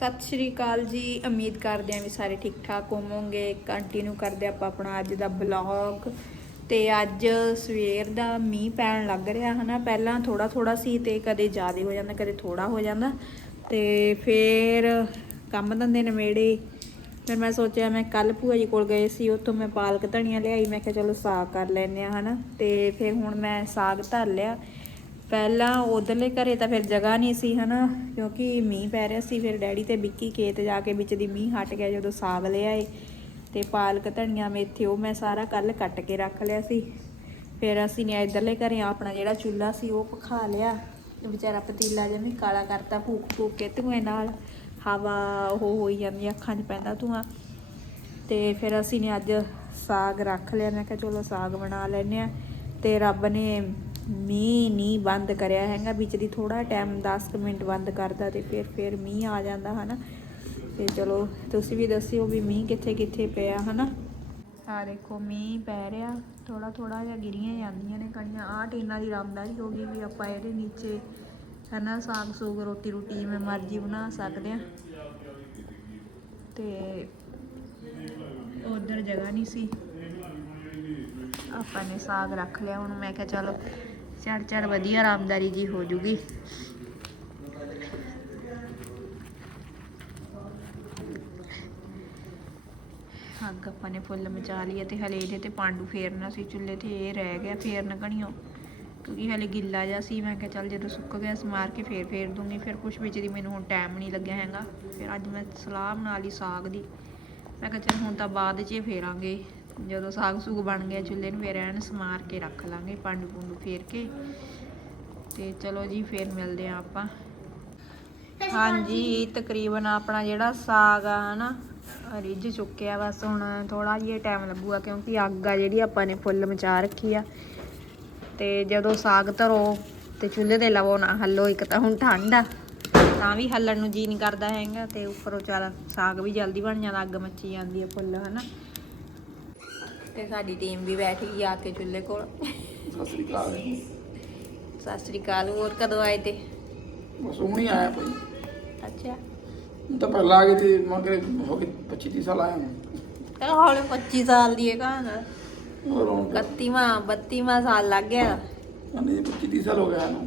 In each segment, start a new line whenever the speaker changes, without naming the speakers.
ਸਤਿ ਸ਼੍ਰੀ ਅਕਾਲ ਜੀ। ਉਮੀਦ ਕਰਦੇ ਹਾਂ ਵੀ ਸਾਰੇ ਠੀਕ ਠਾਕ ਹੋਵੋਗੇ। ਕੰਟੀਨਿਊ ਕਰਦੇ ਆਪਾਂ ਆਪਣਾ ਅੱਜ ਦਾ ਬਲੌਗ ਤੇ ਅੱਜ ਸਵੇਰ ਦਾ ਮੀਂਹ ਪੈਣ ਲੱਗ ਰਿਹਾ ਹਨਾ। ਪਹਿਲਾਂ ਥੋੜਾ ਥੋੜਾ ਸੀ ਤੇ ਕਦੇ ਜ਼ਿਆਦਾ ਹੋ ਜਾਂਦਾ, ਕਦੇ ਥੋੜਾ ਹੋ ਜਾਂਦਾ। ਤੇ ਫਿਰ ਕੰਮ ਧੰਦੇ ਨਵੇੜੇ ਫਿਰ ਮੈਂ ਸੋਚਿਆ ਮੈਂ ਕੱਲ ਭੂਆ ਜੀ ਕੋਲ ਗਏ ਸੀ, ਉੱਥੋਂ ਮੈਂ ਪਾਲਕ ਧਨੀਆ ਲਿਆਈ। ਮੈਂ ਕਿਹਾ ਚਲੋ ਸਾਗ ਕਰ ਲੈਨੇ ਆ ਹਨਾ। ਤੇ ਫਿਰ ਹੁਣ ਮੈਂ ਸਾਗ ਧਰ ਲਿਆ। ਪਹਿਲਾਂ ਉਧਰਲੇ ਘਰੇ ਤਾਂ ਫਿਰ ਜਗ੍ਹਾ ਨਹੀਂ ਸੀ ਹਨਾ, ਕਿਉਂਕਿ ਮੀਂਹ ਪੈ ਰਿਹਾ ਸੀ, ਫਿਰ ਡੈਡੀ ਤੇ ਵਿੱਕੀ ਖੇਤ ਜਾ ਕੇ ਵਿੱਚ ਦੀ ਮੀਂਹ ਹਟ ਗਿਆ ਜਦੋਂ ਸਾਗ ਲਿਆ ਏ ਤੇ ਪਾਲਕ ਧਨੀਆ ਮੇਥੇ ਉਹ ਮੈਂ ਸਾਰਾ ਕੱਲ ਕੱਟ ਕੇ ਰੱਖ ਲਿਆ ਸੀ। ਫਿਰ ਅਸੀਂ ਨੇ ਇਧਰਲੇ ਘਰੇ ਆਪਣਾ ਜਿਹੜਾ ਚੁੱਲ੍ਹਾ ਸੀ ਉਹ ਪਖਾ ਲਿਆ ਵਿਚਾਰਾ ਪਤੀਲਾ ਜਿਵੇਂ ਕਾਲਾ ਕਰਤਾ ਫੂਕ ਫੂਕ ਕੇ ਧੂਏ ਨਾਲ, ਹਵਾ ਉਹ ਹੋਈ ਜਾਂਦੀ ਅੱਖਾਂ 'ਚ ਪੈਂਦਾ ਧੂਆਂ। ਤੇ ਫਿਰ ਅਸੀਂ ਨੇ ਅੱਜ ਸਾਗ ਰੱਖ ਲਿਆ, ਮੈਂ ਕਿਹਾ ਚਲੋ ਸਾਗ ਬਣਾ ਲੈਨੇ ਆ ਤੇ ਰੱਬ ਨੇ ਮੀਂਹ ਨਹੀਂ ਬੰਦ ਕਰਿਆ ਹੈਗਾ, ਵਿੱਚ ਦੀ ਥੋੜਾ ਟਾਈਮ 10 ਕੁ ਮਿੰਟ ਬੰਦ ਕਰਦਾ ਤੇ ਫਿਰ ਫਿਰ ਮੀਂਹ ਆ ਜਾਂਦਾ ਹਨਾ। ਤੇ ਚਲੋ, ਤੁਸੀਂ ਵੀ ਦੱਸਿਓ ਵੀ ਮੀਂਹ ਕਿੱਥੇ ਕਿੱਥੇ ਪਿਆ ਹਨਾ। ਆ ਦੇਖੋ, ਮੀਂਹ ਪੈ ਰਿਹਾ ਥੋੜਾ ਥੋੜਾ ਜਿਹਾ ਗਿਰੀਆਂ ਜਾਂਦੀਆਂ ਨੇ ਕਣੀਆਂ। ਆਹ ਟੀਨਾਂ ਦੀ ਰਾਮਦਾਰੀ ਹੋ ਗਈ ਵੀ ਆਪਾਂ ਇਹਦੇ ਨੀਚੇ ਹਨਾ, ਸਾਗ ਸੂਗ, ਰੋਟੀ ਰੋਟੀ ਜਿਵੇਂ ਮਰਜ਼ੀ ਬਣਾ ਸਕਦੇ ਆ ਤੇ ਉਧਰ ਜਗ੍ਹਾ ਨਹੀਂ ਸੀ। ਆਪਾਂ ਨੇ ਸਾਗ ਰੱਖ ਲਿਆ, ਹੁਣ ਮੈਂ ਕਿਹਾ ਚਲੋ ਚੜ ਚੜ ਵਧੀਆ, ਆਰਾਮਦਾਰੀ ਜੀ ਹੋ ਜੂਗੀ। ਅੱਗ ਆਪਾਂ ਨੇ ਫੁੱਲ ਮਚਾ ਲਈ ਤੇ ਹਲੇ ਇਹਦੇ ਤੇ ਪਾਂਡੂ ਫੇਰਨਾ ਸੀ, ਚੁੱਲ੍ਹੇ ਤੇ ਇਹ ਰਹਿ ਗਿਆ, ਫੇਰਨ ਕਣੀਓ। ਕਿਉਂਕਿ ਹਲੇ ਗਿੱਲਾ ਜਿਹਾ ਸੀ, ਮੈਂ ਕਿਹਾ ਚੱਲ ਜਦੋਂ ਸੁੱਕ ਗਿਆ ਸਮਾਰ ਕੇ ਫੇਰ ਫੇਰ ਦੂੰਗੀ, ਫਿਰ ਕੁਛ ਵਿੱਚ ਦੀ ਮੈਨੂੰ ਹੁਣ ਟਾਈਮ ਨਹੀਂ ਲੱਗਿਆ ਹੈਗਾ। ਫਿਰ ਅੱਜ ਮੈਂ ਸਲਾਹ ਬਣਾ ਲਈ ਸਾਗ ਦੀ। ਮੈਂ ਕਿਹਾ ਚੱਲ ਹੁਣ ਤਾਂ ਬਾਅਦ 'ਚ ਫੇਰਾਂਗੇ। ਜਦੋਂ ਸਾਗ ਸੂਗ ਬਣ ਗਿਆ, ਚੁੱਲ੍ਹੇ ਨੂੰ ਫੇਰ ਐਨ ਸਮਾਰ ਕੇ ਰੱਖ ਲਾਂਗੇ, ਪਾਂਡੂ ਪੁੰਡੂ ਫੇਰ ਕੇ। ਤੇ ਚਲੋ ਜੀ, ਫੇਰ ਮਿਲਦੇ ਆ ਆਪਾਂ। ਹਾਂਜੀ, ਤਕਰੀਬਨ ਆਪਣਾ ਜਿਹੜਾ ਸਾਗ ਆ, ਹਨਾ, ਰਿੱਝ ਚੁੱਕਿਆ ਬਸ, ਹੁਣ ਥੋੜਾ ਜਿਹਾ ਟਾਈਮ ਲੱਗੂਗਾ, ਕਿਉਂਕਿ ਅੱਗ ਆ ਜਿਹੜੀ ਆਪਾਂ ਨੇ ਫੁੱਲ ਮਚਾ ਰੱਖੀ ਆ। ਤੇ ਜਦੋਂ ਸਾਗ ਧਰੋ ਤੇ ਚੁੱਲ੍ਹੇ ਤੇ ਲਵੋ, ਨਾ ਹੱਲੋ, ਇੱਕ ਤਾਂ ਹੁਣ ਠੰਡ ਆ, ਤਾਂ ਵੀ ਹੱਲਣ ਨੂੰ ਜੀ ਨਹੀਂ ਕਰਦਾ ਹੈਗਾ, ਤੇ ਉੱਪਰੋਂ ਚਾਰ ਸਾਗ ਵੀ ਜਲਦੀ ਬਣ ਜਾਂਦਾ, ਅੱਗ ਮੱਚੀ ਜਾਂਦੀ ਆ ਫੁੱਲ, ਹਨਾ। ਤੇ ਸਾਡੀ ਟੀਮ ਵੀ ਬੈਠ ਗਈ ਆ ਕੇ ਚੁੱਲ੍ਹੇ ਕੋਲ।
ਸਤਿ ਸ੍ਰੀ ਅਕਾਲ।
ਸਤਿ ਸ੍ਰੀ ਅਕਾਲ ਹੋਰ ਕਦੋਂ ਆਏ ਤੇ?
ਬਸ ਹੁਣ ਆਇਆ ਭਾਈ
ਅੱਛਾ।
ਹੁਣ ਤਾਂ ਪਹਿਲਾਂ ਆ ਗਏ ਤੇ ਮਗਰ ਹੋ ਗਏ 25 30 ਸਾਲ ਆਇਆ ਹੁਣ।
ਚਲ ਹੌਲੇ 25 ਸਾਲ ਦੀ ਹੈ ਕਹਾਂਗਾ
ਹੋਰ ਹੁਣ
31ਵਾਂ 32ਵਾਂ ਸਾਲ ਲੱਗ ਗਿਆ।
ਨਹੀਂ 25 30 ਸਾਲ ਹੋ ਗਿਆ ਇਹਨੂੰ।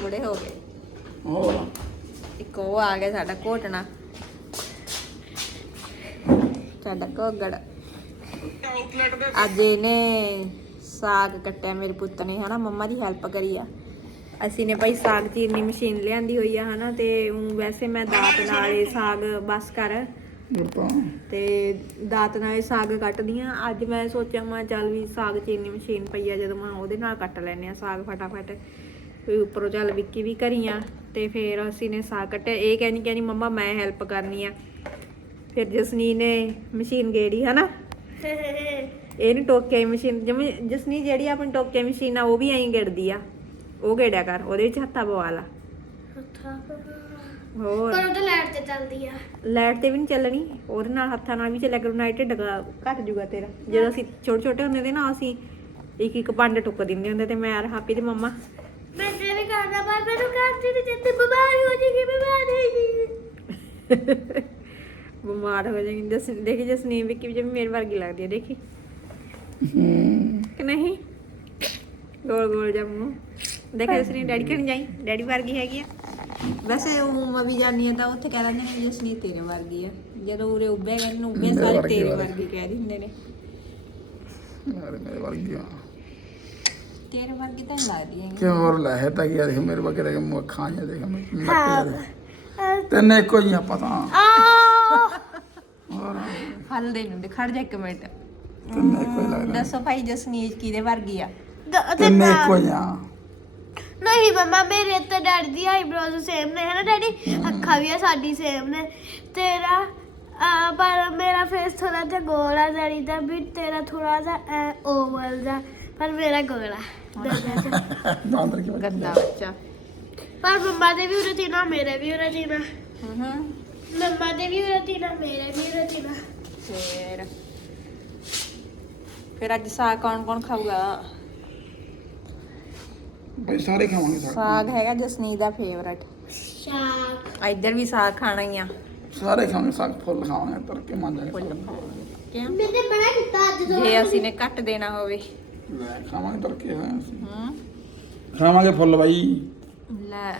ਬੁੜੇ ਹੋ ਗਏ।
ਹੋਰ?
ਇੱਕ ਉਹ ਆ ਗਿਆ ਸਾਡਾ ਘੋਟਣਾ। ਸਾਡਾ ਘੋਗੜ। ਅੱਜ ਇਹਨੇ ਸਾਗ ਕੱਟਿਆ ਮੇਰੇ ਪੁੱਤ ਨੇ ਹਨਾ ਮੰਮਾ ਦੀ ਹੈਲਪ ਕਰੀ ਆ। ਅਸੀਂ ਨੇ ਭਾਈ ਸਾਗ ਚੀਰਨੀ ਮਸ਼ੀਨ ਲਿਆਂਦੀ ਹੋਈ ਆ ਹਨਾ ਤੇ ਵੈਸੇ ਮੈਂ ਦਾਤ ਨਾਲ ਇਹ ਸਾਗ ਬਸ ਕਰ। ਤੇ ਦਾਤ ਨਾਲ ਇਹ ਸਾਗ ਕੱਟਦੀ ਆ। ਅੱਜ ਮੈਂ ਸੋਚਿਆ ਮੈਂ ਚੱਲ ਵੀ ਸਾਗ ਚੀਰਨੀ ਮਸ਼ੀਨ ਪਈ ਆ ਜਦੋਂ ਮੈਂ ਉਹਦੇ ਨਾਲ ਕੱਟ ਲੈਨੇ ਆ ਸਾਗ ਫਟਾਫਟ। ਵੀ ਉੱਪਰੋਂ ਚੱਲ ਵਿੱਕੀ ਵੀ ਕਰੀਆਂ ਤੇ ਫਿਰ ਅਸੀਂ ਨੇ ਸਾਗ ਕੱਟਿਆ। ਇਹ ਕਹਿੰਦੀ ਕਹਿੰਦੀ ਮੰਮਾ ਮੈਂ ਹੈਲਪ ਕਰਨੀ ਆ। ਫਿਰ ਜਸਨੀ ਨੇ ਮਸ਼ੀਨ ਗੇੜੀ ਹਨਾ ਇਹਨੂੰ ਟੋਕੇ ਮਸ਼ੀਨ ਜਿਵੇਂ ਜਸਨੀ ਜਿਹੜੀ ਆਪਣੀ ਟੋਕੇ ਮਸ਼ੀਨ ਆ ਉਹ ਵੀ ਐਂ ਗਿੜਦੀ ਆ। ਉਹ ਗੇੜਿਆ ਕਰ ਉਹਦੇ ਵਿੱਚ ਹੱਥਾਂ ਪਵਾ ਲਾ। ਹੋਰ।
ਪਰ ਉਹ ਤਾਂ ਲਾਈਟ ਤੇ ਚੱਲਦੀ ਆ।
ਲਾਈਟ ਤੇ ਵੀ ਨਹੀਂ ਚੱਲਣੀ ਉਹਦੇ ਨਾਲ ਹੱਥਾਂ ਨਾਲ ਵੀ ਚੱਲਿਆ ਕਰੂ ਨਾ ਢਿੱਡ ਗਾ- ਘੱਟ ਜੂਗਾ ਤੇਰਾ। ਜਦੋਂ ਅਸੀਂ ਛੋਟੇ ਛੋਟੇ ਹੁੰਦੇ ਤੇ ਨਾ ਅਸੀਂ ਇੱਕ ਇੱਕ ਪੰਡ ਟੁੱਕ ਦਿੰਦੇ ਹੁੰਦੇ ਤੇ ਮੈਂ ਹਾਪੀ ਤੇ ਮੰਮਾ।
ਮੈਂ ਤੇ ਵੀ ਕਰਦਾ ਪਰ ਮੈਨੂੰ ਕਰਦੀ ਤੇ ਜਿੱਤੇ ਬਿਮਾਰ ਹੋ ਜਾਏਗੀ ਬਿਮਾਰ ਹੋ ਜਾਏਗੀ।
ਬਿਮਾਰ ਹੋ ਜਾਏਗੀ ਜਸ ਦੇਖੀ ਜਸਨੀਮ ਵੀ ਕਿਵੇਂ ਮੇਰੇ ਵਰਗੀ ਲੱਗਦੀ ਹੈ ਦੇਖੀ?
ਹੂੰ
ਕਿ ਨਹੀਂ? ਗੋਲ ਗੋਲ ਜਿਹਾ ਮੂੰਹ। ਦੇਖਿਆ ਜਸਨੀ ਡੈਡੀ ਕਿਹਨ ਜਾਈ? ਡੈਡੀ ਵਰਗੀ ਹੈਗੀ ਆ। ਵੈਸੇ ਉਹ ਮੈਂ ਵੀ ਜਾਣੀ ਆ ਤਾਂ ਉੱਥੇ ਕਹਿ ਲੈਂਦੇ ਨੇ ਜਸਨੀ ਤੇਰੇ ਵਰਗੀ ਆ। ਜਦੋਂ ਉਰੇ ਉੱਭੇ ਗਏ ਨੂੰ ਉੱਭੇ ਸਾਰੇ ਤੇਰੇ। ਵਰਗੀ ਕਹਿ ਦਿੰਦੇ ਨੇ।
ਮੇਰੇ ਵਰਗੀ ਆ।
ਤੇਰੇ ਵਰਗੀ ਤਾਂ ਲੱਗਦੀ ਹੈਗੀ।
ਕਿ ਹੋਰ ਲਹਿ ਤਾਂ ਗਿਆ ਦੇਖ ਮੇਰੇ ਵਰਗੇ ਦੇ ਮੂੰਹ ਅੱਖਾਂ ਜਾਂ ਦੇਖ ਜਾਂ ਤੈਨੇ ਇੱਕੋ ਹੀ ਆਪਾਂ ਤਾਂ।
ਆ
ਹੋਰ
ਹੱਲਦੇ ਨੂੰ ਖੜ ਜਾ ਇੱਕ ਮਿੰਟ।
ਤੈਨੇ ਇੱਕੋ ਹੀ ਲੱਗਦਾ।
ਦੱਸੋ ਭਾਈ ਜਸਨੀਤ ਕਿਹਦੇ ਵਰਗੀ ਆ।
ਤੈਨੇ ਇੱਕੋ ਹੀ ਆ।
ਨਹੀਂ ਮਮਾ ਮੇਰੇ ਤੇ ਡੈਡੀ ਦੀ ਆਈਬ੍ਰੋਜ਼ ਸੇਮ ਨੇ ਹੈ ਨਾ ਡੈਡੀ ਅੱਖਾਂ ਵੀ ਆ ਸਾਡੀ ਸੇਮ ਨੇ। ਤੇਰਾ ਆ ਪਰ ਮੇਰਾ ਫੇਸ ਥੋੜਾ ਜਿਹਾ ਗੋਲਾ ਡੈਡੀ ਦਾ ਵੀ ਤੇਰਾ ਥੋੜਾ ਜਿਹਾ ਓਵਲ ਦਾ ਪਰ ਮੇਰਾ ਗੋਲਾ ਦੋਨਾਂ 'ਚ।
ਬਾਂਦਰ ਕੀ
ਗੰਦਾ ਬੱਚਾ।
ਪਰ ਮੰਮਾ ਦੇ ਵੀ ਉਰੇ ਤੀ ਨਾ ਮੇਰੇ ਵੀ ਉਰੇ ਤੀ ਨਾ।
ਹੂੰ ਹੂੰ
ਮੰਮਾ ਦੇ ਵੀ ਉਰੇ ਤੀ ਨਾ ਮੇਰੇ ਵੀ ਉਰੇ ਤੀ ਨਾ
ਫੇਰ ਫਿਰ ਅੱਜ ਸਾਗ ਕੌਣ ਕੌਣ ਖਾਊਗਾ
ਬਈ ਸਾਰੇ ਖਾਵਾਂਗੇ ਸਾਗ
ਸਾਗ ਹੈਗਾ ਜਸਨੀਤ ਦਾ ਫੇਵਰਟ
ਸ਼ਾਕ
ਇੱਧਰ ਵੀ ਸਾਗ ਖਾਣਾ ਹੀ ਆ
ਸਾਰੇ ਖਾਣੇ ਸਾਗ ਫੁੱਲ ਖਾਵਾਂਗੇ ਤੜਕੇ ਮੰਨ
ਫੁੱਲ
ਜਾਗੇ
ਕਿਉਂ
ਮੈਨੇ ਬਣਾ ਕੀਤਾ ਅੱਜ ਤੋਂ
ਜੇ ਅਸੀਂ ਨੇ ਕੱਟ ਦੇਣਾ ਹੋਵੇ
ਲੈ ਖਾਵਾਂਗੇ ਤੜਕੇ ਹਾਂ ਅਸੀਂ
ਹੂੰ
ਖਾਵਾਂਗੇ ਫੁੱਲ ਬਾਈ
ਲੈ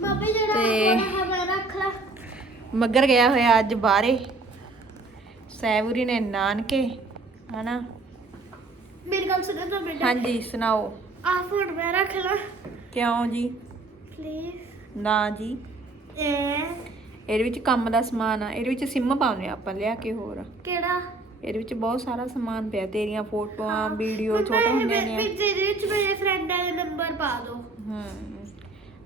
ਮਾਪੇ ਜਿਹੜਾ
ਤੇ-
ਥੋੜਾ ਹਵਾ ਰੱਖ ਲਾ
ਮੱਗਰ ਗਿਆ ਹੋਇਆ ਅੱਜ ਬਾਹਰੇ। ਸੈਵਰੀ ਨੇ ਨਾਨਕੇ ਹਨਾ?
ਮੇਰੀ ਗੱਲ ਸੁਣੋ ਤਾਂ ਬੇਟਾ
ਹਾਂਜੀ ਸੁਣਾਓ।
ਆ ਫੋਨ ਮੈਂ ਰੱਖ ਲਾ।
ਕਿਉਂ ਜੀ?
ਪਲੀਜ਼
ਨਾ ਜੀ।
ਇਹ
ਇਹਦੇ ਵਿੱਚ ਕੰਮ ਦਾ ਸਮਾਨ ਆ। ਇਹਦੇ ਵਿੱਚ ਸਿਮ ਪਾਉਂਦੇ ਆ ਆਪਾਂ ਲਿਆ ਕੇ ਹੋਰ।
ਕਿਹੜਾ?
ਇਹਦੇ ਵਿੱਚ ਬਹੁਤ ਸਾਰਾ ਸਮਾਨ ਪਿਆ। ਤੇਰੀਆਂ ਫੋਟੋਆਂ ਵੀਡੀਓ ਛੋਟੇ ਹੁੰਦੇ ਨੇ
ਵਿੱਚ ਇਹਦੇ ਵਿੱਚ ਮੇਰੇ ਫਰੈਂਡਾਂ ਦੇ ਨੰਬਰ ਪਾ ਦਿਓ
ਹੂੰ।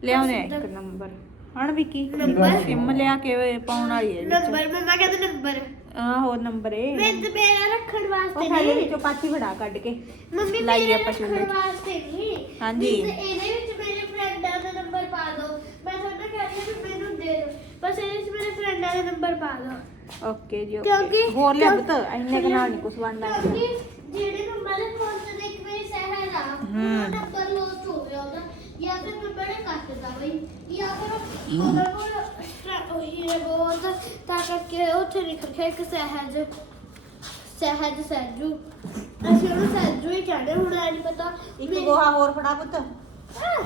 ਲਿਆਉਣੇ ਆ ਇੱਕ ਨੰਬਰ ਹਣ ਵਿੱਕੀ?
ਨੰਬਰ?
ਸਿਮ ਲਿਆ ਕੇ ਪਾਉਣ ਵਾਲੀ ਹੈ
ਨੰਬਰ ਮੰਮਾ ਕਹਿੰਦੇ ਨੰਬਰ
ਆਹ ਹੋਰ ਨੰਬਰ ਏ।
ਮੈਂ ਤੇ ਮੇਰਾ ਰੱਖਣ
ਉਹ
ਵਾਸਤੇ
ਸਾਡੇ
ਨਹੀਂ।
ਵਿੱਚੋਂ ਪਾਤੀ ਫੜਾ ਕੱਢ ਕੇ।
ਮੰਮੀ
ਲਾਈਏ
ਮੇਰੇ
ਆਪਾਂ
ਰੱਖਣ। ਵਾਸਤੇ ਨਹੀਂ।
ਹਾਂਜੀ।
ਇਹਦੇ ਵਿੱਚ ਮੇਰੇ ਫਰੈਂਡਾਂ ਦਾ ਨੰਬਰ ਪਾ ਦਿਓ। ਮੈਂ ਤੁਹਾਨੂੰ ਕਹਿ ਰਹੀ ਹਾਂ ਵੀ ਮੈਨੂੰ ਦੇ ਦਿਓ। ਬਸ ਇਹਦੇ ਵਿੱਚ ਮੇਰੇ ਫਰੈਂਡਾਂ ਦਾ ਨੰਬਰ ਪਾ ਦਿਓ।
ਓਕੇ ਜੀ
ਕਿਉਂਕਿ
ਹੋਰ ਲਿਆ ਪੁੱਤ ਇੰਨੇ ਕੁ ਨਾਲ ਨਹੀਂ ਕੁਝ ਬਣਦਾ।
ਕਿਉਂਕਿ ਜਿਹੜੇ ਨੰਬਰ ਦੇ ਫੋਨ ਤੇ ਦੇਖ ਮੇਰੇ ਸਹਿਰ ਆ ਉਹ ਨੰਬਰ ਲੋਸਟ ਹੋ ਫਿਰ ਨੰਬਰ ਨੇ ਕੱਟਦਾ ਬਈ। ਜਾਂ ਫਿਰ ਉਹਨਾਂ ਕੋਲ ਸਟਰਾ- ਉਹੀ ਹੈ ਬਹੁਤ ਤਾਂ ਕਰਕੇ ਉੱਥੇ ਲਿਖ ਕੇ ਇੱਕ ਸਹਿਜ ਸਹਿਜ ਸਹਿਜੂ। ਅਸੀਂ ਉਹਨੂੰ ਸਹਿਜੂ ਹੀ ਕਹਿੰਦੇ ਹੁਣ ਐ ਨਹੀਂ ਪਤਾ
ਇੱਕ
ਮੇਰੀ-
ਗੋਹਾ ਹੋਰ ਫੜਾ ਪੁੱਤ।
ਆਹ,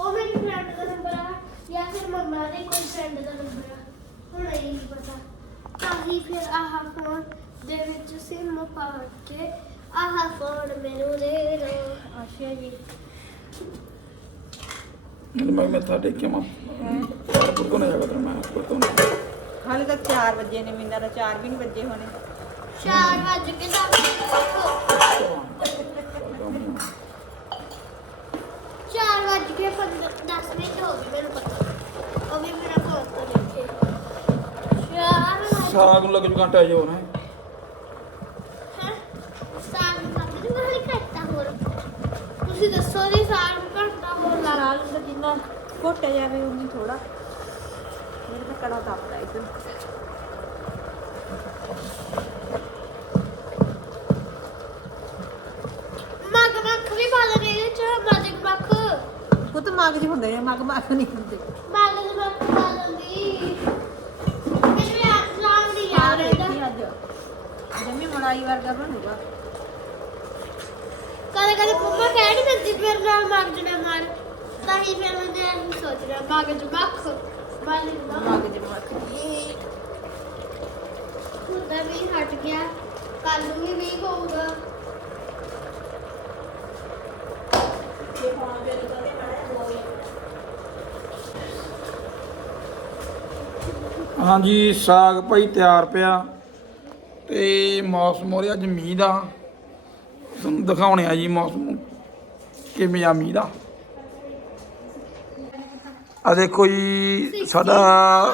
ਉਹ ਮੇਰੀ ਫਰੈਂਡ ਦਾ ਨੰਬਰ ਆ ਜਾਂ ਫਿਰ ਮੰਮਾ ਦੇ ਕੋਈ ਫਰੈਂਡ ਦਾ ਨੰਬਰ ਆ। ਹੁਣ ਇਹ ਨਹੀਂ ਪਤਾ। ਤਾਂ ਹੀ ਫਿਰ ਆਹ ਫੋਨ ਦੇ ਵਿੱਚ ਸਿਮ ਪਾ ਕੇ ਆਹ ਫੋਨ ਮੈਨੂੰ ਦੇ ਦੋ।
ਅੱਛਾ ਜੀ।
ਮੈਂ ਮੱਥਾ ਟੇਕਿਆ ਮੈਂ ਪੁੱਤੋਂ ਨੇ ਜਾਗਾ ਮੈਂ ਪੁੱਤੋਂ
ਹਾਲੇ ਤੱਕ 4 ਵਜੇ ਨੇ ਮੈਨੂੰ ਤਾਂ 4 ਵੀ ਨਹੀਂ ਵੱਜੇ ਹੋਣੇ।
4 ਵਜ ਕੇ ਚਾਰ ਵੱਜ ਕੇ 10 ਮਿੰਟ ਹੋ ਗਏ ਮੈਨੂੰ ਪਤਾ। ਉਹ ਵੀ ਮੇਰਾ ਫੋਨ ਤੋਂ ਦੇਖੇ। ਚਾਰ
ਸਾਗ ਨੂੰ ਲੱਗ ਜੂ ਘੰਟਾ ਜੋ ਨਾ
ਹੈਂ? ਤੁਸੀਂ ਦੱਸੋ ਜੀ ਨੂੰ ਘੱਟਾ ਹੋਰ ਲਾ ਲਾ
ਨਾਲ ਜਿੰਨਾ ਘੋਟਿਆ ਜਾਵੇ ਉਨੀ ਥੋੜਾ ਮੇਰੇ ਤਾਂ ਕੜਾ ਤਾਪਦਾ ਇਸ
ਮੱਗ ਮੱਖ ਵੀ ਪਾ ਲੈਣੇ ਇਹਦੇ ਚ ਮੱਗ ਮੱਖ।
ਪੁੱਤ ਮਗਜ ਹੁੰਦੇ ਨੇ ਮਗ ਮਗ ਨਹੀਂ ਹੁੰਦੇ।
ਮੱਗ ਮੱਖ ਪਾ ਲੈਂਦੀ। ਮੈਨੂੰ ਯਾਦ ਨਾਮ ਨਹੀਂ ਯਾਦ ਰਹਿੰਦਾ
ਅੱਜ। ਜੰਮੀ ਮੜਾਈ ਵਰਗਾ ਬਣੂਗਾ।
ਕਦੇ ਕਦੇ ਮੰਮਾ ਕਹਿ ਨਹੀਂ ਦਿੰਦੀ ਫਿਰ ਨਾਲ ਮੱਗ ਜਣਾ ਮਾਰ। ਤਾਂ ਹੀ ਫਿਰ ਮੈਂ ਇਹ ਸੋਚ ਰਿਹਾ, ਮੱਗ ਮੱਖ ਮੱਗ ਚ
ਮਗਜ ਮੱਖ
ਹੁੰਦਾ ਵੀ ਹਟ ਗਿਆ, ਕੱਲ ਨੂੰ ਵੀ ਵੀਕ ਹੋਊਗਾ।
ਹਾਂਜੀ, ਸਾਗ ਭਾਈ ਤਿਆਰ ਪਿਆ ਤੇ ਮੌਸਮ ਹੋ ਰਿਹਾ ਅੱਜ ਮੀਂਹ ਦਾ। ਤੁਹਾਨੂੰ ਦਿਖਾਉਣੇ ਆ ਜੀ ਮੌਸਮ ਕਿਵੇਂ ਆ ਮੀਂਹ ਦਾ। ਆ ਦੇਖੋ ਜੀ ਸਾਡਾ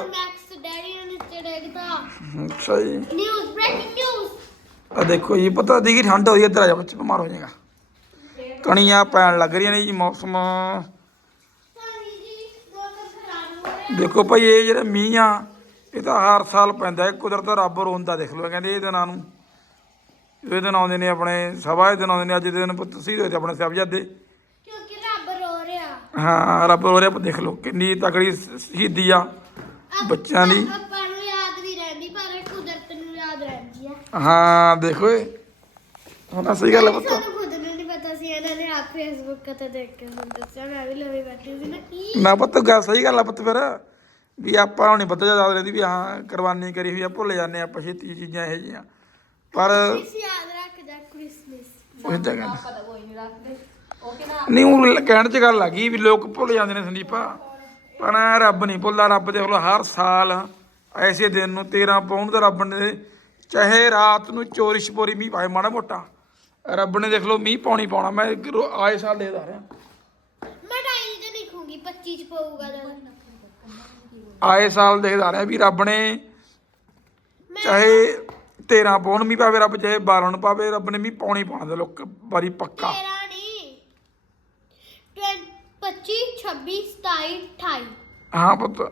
ਨੇ
ਅੱਛਾ ਜੀ।
ਨਿਊਜ਼ ਬ੍ਰੇਕਿੰਗ ਨਿਊਜ਼
ਆ ਦੇਖੋ ਜੀ ਪਤਾ ਦੀ ਕਿ ਠੰਡ ਹੋਈ ਇੱਧਰ ਆ ਜਾ ਬੱਚੇ ਬਿਮਾਰ ਹੋ ਜਾਏਗਾ। ਕਣੀਆਂ ਪੈਣ ਲੱਗ ਰਹੀਆਂ ਨੇ ਜੀ ਮੌਸਮ। ਦੇਖੋ ਭਾਈ ਇਹ ਜਿਹੜਾ ਮੀਂਹ ਆ ਇਹ ਤਾਂ ਹਰ ਸਾਲ ਪੈਂਦਾ ਹੈ ਕੁਦਰਤ ਰੱਬ ਰੋਂਦਾ ਦੇਖ ਲਓ ਕਹਿੰਦੇ ਇਹ ਦਿਨਾਂ ਨੂੰ। ਇਹ ਦਿਨ ਆਉਂਦੇ ਨੇ ਆਪਣੇ ਸਭਾ ਦੇ ਦਿਨ ਆਉਂਦੇ ਨੇ ਅੱਜ ਦੇ ਦਿਨ ਤਸੀਰ ਹੋਏ ਤੇ ਆਪਣੇ ਸਾਹਿਬਜ਼ਾਦੇ
ਕਿਉਂਕਿ ਰੱਬ ਰੋ ਰਿਹਾ।
ਹਾਂ ਰੱਬ ਰੋ ਰਿਹਾ ਦੇਖ ਲਓ ਕਿੰਨੀ ਤਕੜੀ ਸ਼ਹੀਦੀ ਆ ਬੱਚਿਆਂ ਦੀ।
ਆਪਾਂ ਨੂੰ ਯਾਦ ਨਹੀਂ ਰਹਿੰਦੀ ਪਰ ਇਹ ਕੁਦਰਤ ਨੂੰ ਯਾਦ ਰਹਿੰਦੀ ਆ।
ਹਾਂ ਦੇਖੋ ਹੁਣ ਸਹੀ ਗੱਲ ਪੁੱਤ।
ਨੂੰ ਨਹੀਂ ਪਤਾ ਸੀ ਇਹਨਾਂ ਨੇ ਆਪ ਫੇਸਬੁੱਕ ਤੇ ਦੇਖ ਕੇ ਹੁਣ ਦੱਸਿਆ ਮੈਂ ਵੀ ਲਵੇ ਬੈਠੀ ਸੀ ਨਾ ਕੀ
ਨਾ ਪੁੱਤ ਗੱਲ ਸਹੀ ਗੱਲ ਆ ਪੁੱਤ ਫਿਰ ਵੀ ਆਪਾਂ ਨਹੀਂ ਪਤਾ ਯਾਦ ਰਹਿੰਦੀ ਵੀ ਹਾਂ ਕੁਰਬਾਨੀ ਕਰੀ ਹੋਈ ਆ ਭੁੱਲ ਜਾਂਦੇ ਆ ਆਪਾਂ ਛੇਤੀ ਚੀਜ਼ਾਂ ਇਹੋ ਜਿਹੀਆਂ। ਪਰ
ਇਸ ਯਾਦ ਰੱਖਦਾ ਕ੍ਰਿਸਮਸ
ਉਹ ਤਾਂ ਗੱਲ
ਪਤਾ ਕੋਈ ਨਹੀਂ ਰੱਖਦੇ। ਉਹ ਕਿਹਨਾਂ
ਨਹੀਂ ਉਹ ਕਹਿਣ ਚ ਗੱਲ ਆ ਗਈ ਵੀ ਲੋਕ ਭੁੱਲ ਜਾਂਦੇ ਨੇ ਸੰਦੀਪਾ। ਪਰ ਐਂ ਰੱਬ ਨਹੀਂ ਭੁੱਲਦਾ ਰੱਬ ਦੇਖ ਲਓ ਹਰ ਸਾਲ ਐਸੇ ਦਿਨ ਨੂੰ 13 ਪੌਂਡ ਦਾ ਰੱਬ ਨੇ ਚਾਹੇ ਰਾਤ ਨੂੰ ਚੋਰੀ ਛਪੋਰੀ ਮੀਂਹ ਪਾਏ ਮਾੜਾ ਮੋਟਾ। ਰੱਬ ਨੇ ਦੇਖ ਲਓ ਮੀਂਹ ਪਾਉਣੀ ਪਾਉਣਾ ਮੈਂ ਰੋ- ਆਏ ਸਾਲ ਦੇਖਦਾ ਰਿਹਾ।
ਮੈਂ ਡਾਇਰੀ ਤੇ ਲਿਖੂੰਗੀ 25 ਚ ਪਊਗਾ ਜਦ
ਆਏ ਸਾਲ ਦੇਖਦਾ ਰਿਹਾ ਵੀ ਰੱਬ ਨੇ
ਮੈਂ
ਚਾਹੇ 13 ਪੌਂਡ ਮੀਂਹ ਪਾਵੇ ਰੱਬ ਚਾਹੇ 12 ਨੂੰ ਪਾਵੇ ਰੱਬ ਨੇ ਮੀਂਹ ਪਾਉਣੀ ਪਾਉਣਾ ਦੇ ਲੋਕ ਵਾਰੀ ਪੱਕਾ।
ਤੇਰਾ ਨਹੀਂ 25 26 27 28
ਹਾਂ ਪੁੱਤ।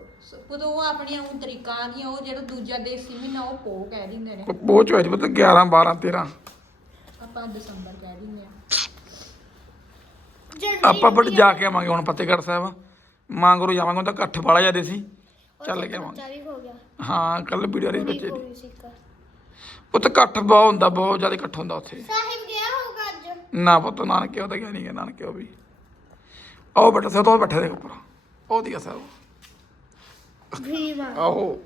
ਪੁੱਤ ਉਹ ਆਪਣੀਆਂ ਉਹ ਤਰੀਕਾਂ ਦੀਆਂ ਉਹ ਜਿਹੜਾ ਦੂਜਾ ਦੇਸੀ ਮਹੀਨਾ ਉਹ ਪੋ ਕਹਿ ਦਿੰਦੇ ਨੇ।
ਬਹੁਤ ਚੋਇਸ ਪੁੱਤ 11 12 13
ਆਪਾਂ ਦਸੰਬਰ ਕਹਿ ਦਿੰਦੇ ਆ
ਜਲਦੀ
ਆਪਾਂ ਬਟ ਜਾ ਕੇ ਆਵਾਂਗੇ ਹੁਣ ਫਤਿਹਗੜ੍ਹ ਸਾਹਿਬ। ਮਾਂਗਰੋ ਜਾਵਾਂਗੇ ਉਹ ਤਾਂ ਇਕੱਠ ਵਾਲਾ ਜਾਂਦੇ ਸੀ ਚੱਲ ਕੇ ਆਵਾਂਗੇ।
ਹੋ ਗਿਆ।
ਹਾਂ ਕੱਲ ਵੀਡੀਓ ਵਾਲੀ ਬੱਚੇ ਦੀ। ਉੱਥੇ ਇਕੱਠ ਬਹੁਤ ਹੁੰਦਾ ਬਹੁਤ ਜ਼ਿਆਦਾ ਇਕੱਠ ਹੁੰਦਾ ਉੱਥੇ।
ਸਾਹਿਬ ਗਿਆ ਹੋਊਗਾ ਅੱਜ?
ਨਾ ਪੁੱਤ ਨਾਨਕੇ ਉਹ ਤਾਂ ਗਿਆ ਨਹੀਂ ਗਿਆ ਨਾਨਕੇ ਉਹ ਵੀ। ਆਓ ਬੈਠਾ ਸੋ ਤੋਂ ਬੈਠੇ ਦੇ ਉੱਪਰ। ਉਹ ਦੀ ਅਸਰ
ਭੀਮਾ
ਆਹੋ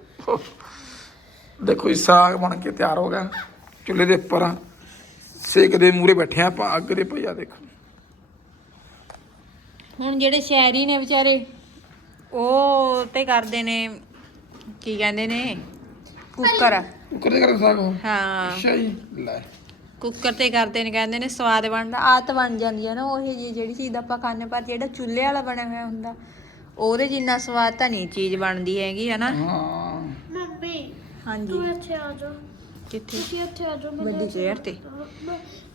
ਦੇਖੋ ਇਹ ਸਾਗ ਬਣ ਕੇ ਤਿਆਰ ਹੋ ਗਿਆ। ਚੁੱਲ੍ਹੇ ਦੇ ਉੱਪਰ ਸੇਕ ਦੇ ਮੂਰੇ ਬੈਠੇ ਆ ਆਪਾਂ ਅੱਗ ਦੇ ਭਈਆ ਦੇਖੋ।
ਹੁਣ ਜਿਹੜੇ ਸ਼ਹਿਰੀ ਨੇ ਵਿਚਾਰੇ ਉਹ ਤੇ ਕਰਦੇ ਨੇ ਕੀ ਕਹਿੰਦੇ ਨੇ? ਕੁੱਕਰ।
ਕੁੱਕਰ ਦੇ ਕਰਦੇ ਸਾਗ
ਹਾਂ।
ਅੱਛਾ ਜੀ ਲੈ।
ਕੁੱਕਰ ਤੇ ਕਰਦੇ ਨੇ ਕਹਿੰਦੇ ਨੇ ਸਵਾਦ ਬਣਦਾ ਆਤ ਬਣ ਜਾਂਦੀ ਹੈ ਨਾ ਉਹ ਜੀ ਜਿਹੜੀ ਚੀਜ਼ ਆਪਾਂ ਖਾਂਦੇ ਪਰ ਜਿਹੜਾ ਚੁੱਲ੍ਹੇ ਵਾਲਾ ਬਣਿਆ ਹੋਇਆ ਹੁੰਦਾ ਉਹਦੇ ਜਿੰਨਾ ਸਵਾਦ ਤਾਂ ਨਹੀਂ ਚੀਜ਼ ਬਣਦੀ ਹੈਗੀ ਹਨਾ
ਹਾਂ।
ਮੰਮੀ
ਹਾਂਜੀ।
ਤੂੰ ਇੱਥੇ ਆ ਜਾ।
ਕਿੱਥੇ?
ਤੁਸੀਂ ਇੱਥੇ ਆ ਜਾ
ਵੱਡੀ ਚੇਅਰ ਤੇ।